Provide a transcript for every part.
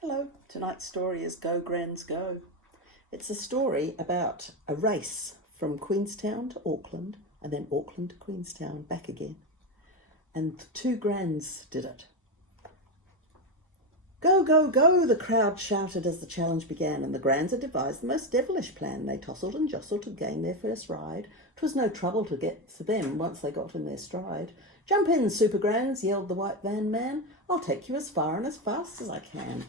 Hello, tonight's story is Go Grans Go. It's a story about a race from Queenstown to Auckland and then Auckland to Queenstown back again. And the two Grans did it. Go, go, go, the crowd shouted as the challenge began, and the Grans had devised the most devilish plan. They tousled and jostled to gain their first ride. 'Twas no trouble to get for them once they got in their stride. "Jump in, Super Grans," yelled the white van man. "I'll take you as far and as fast as I can."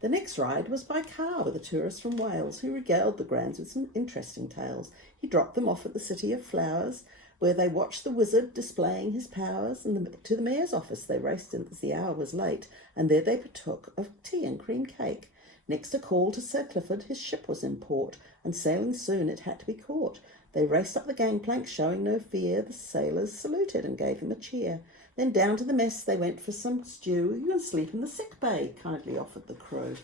The next ride was by car with a tourist from Wales who regaled the Grans with some interesting tales. He dropped them off at the City of Flowers, where they watched the wizard displaying his powers, and to the mayor's office they raced in as the hour was late, and there they partook of tea and cream cake. Next a call to Sir Clifford, his ship was in port, and sailing soon it had to be caught. They raced up the gangplank, showing no fear. The sailors saluted and gave him a cheer. Then down to the mess they went for some stew. "You can sleep in the sick bay," kindly offered the crew.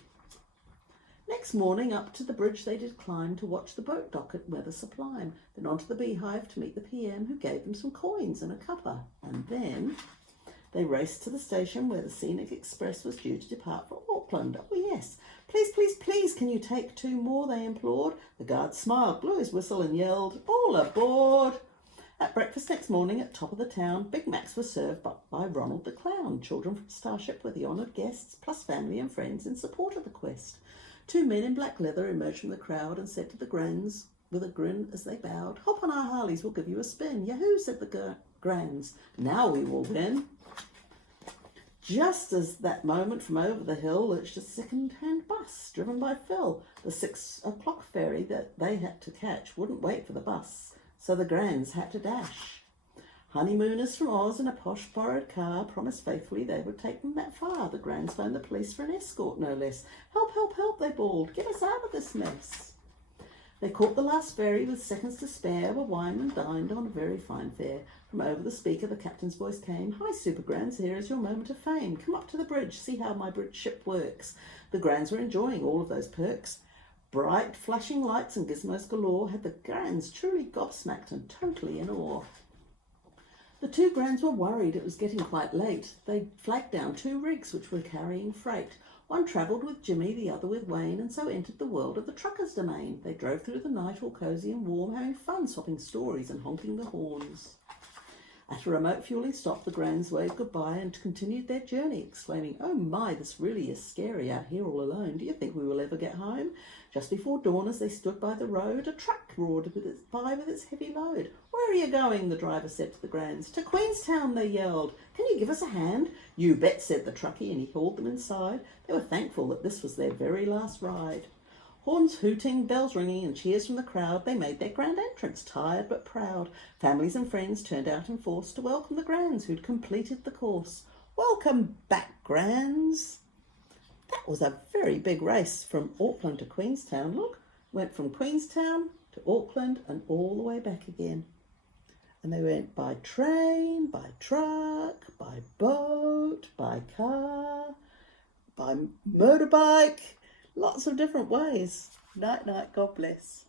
Next morning up to the bridge they did climb to watch the boat dock at weather sublime. Then on to the beehive to meet the PM, who gave them some coins and a cuppa. And then they raced to the station where the scenic express was due to depart for Auckland. "Oh yes, please, please, please, can you take two more?" they implored. The guard smiled, blew his whistle and yelled, "All aboard!" At breakfast next morning at top of the town, Big Macs were served by Ronald the Clown. Children from Starship were the honoured guests, plus family and friends in support of the quest. Two men in black leather emerged from the crowd and said to the Grans with a grin as they bowed, "Hop on our Harleys, we'll give you a spin." "Yahoo," said the Grans, "now we will win." Just as that moment, from over the hill lurched a second-hand bus driven by Phil. The 6 o'clock ferry that they had to catch wouldn't wait for the bus, so the Grans had to dash. Honeymooners from Oz in a posh borrowed car promised faithfully they would take them that far. The Grans phoned the police for an escort, no less. "Help, help, help," they bawled. "Get us out of this mess." They caught the last ferry with seconds to spare, were wined and dined on a very fine fare. From over the speaker the captain's voice came, "Hi, Super Grans, here is your moment of fame. Come up to the bridge, see how my bridge ship works." The Grans were enjoying all of those perks. Bright flashing lights and gizmos galore had the Grans truly gobsmacked and totally in awe. The two Grans were worried it was getting quite late. They flagged down two rigs which were carrying freight. One travelled with Jimmy, the other with Wayne, and so entered the world of the trucker's domain. They drove through the night all cosy and warm, having fun swapping stories and honking the horns. At a remote fueling stop, the Grans waved goodbye and continued their journey, exclaiming, "Oh my, this really is scary out here all alone. Do you think we will ever get home?" Just before dawn, as they stood by the road, a truck roared by with its heavy load. "Where are you going?" the driver said to the Grans. "To Queenstown," they yelled. "Can you give us a hand?" "You bet," said the truckie, and he hauled them inside. They were thankful that this was their very last ride. Horns hooting, bells ringing, and cheers from the crowd, they made their grand entrance, tired but proud. Families and friends turned out in force to welcome the Grans who'd completed the course. "Welcome back, Grans." That was a very big race from Auckland to Queenstown. Look, went from Queenstown to Auckland and all the way back again. And they went by train, by truck, by boat, by car, by motorbike, lots of different ways. Night, night, God bless.